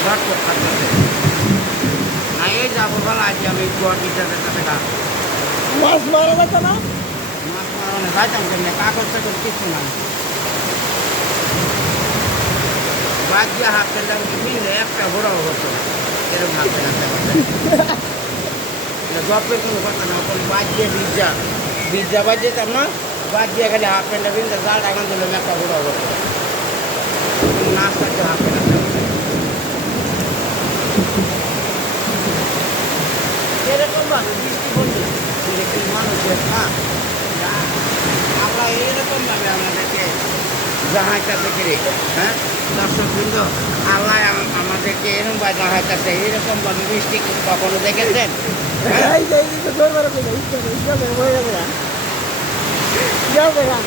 ঝটপট থাকতেছে না এই যাবো বলা আজ আমি গড় দিতে টাকা মাছ মারা যেত না? মাছ মারানো যাইতাম কেমনি কাগজ টাগজ কিছু নাই বাদ দিয়ে হাফ প্যান্টটা মিলে একটা ঘোরাও হতো না এরকম হাফ প্যান্ট জবের কোনো কথা না কোনো বাদ দিয়ে বীজা বাদ যেতাম না বাদ দিয়ে খালি হাফ প্যান্টটা বিনতে জাল টাকান দিলাম একটা ঘোরাও হতো নাস্তা হাফ প্যান্ট এরকম ভাবে বৃষ্টি পড়ছে এরকম মানুষের আমরা এরকম ভাবে আমাদেরকে জাহাজটাতে রেখে হ্যাঁ দর্শক বৃন্দ আল্লাহ আমাদেরকে এরকম বা জাহাজটাতে এরকম ভাবে বৃষ্টি কখনো দেখেছেন এই যে এই যে জোর মারা কইরা ইচ্ছা করে ইচ্ছা করে বয়ে যাবে না যাবে না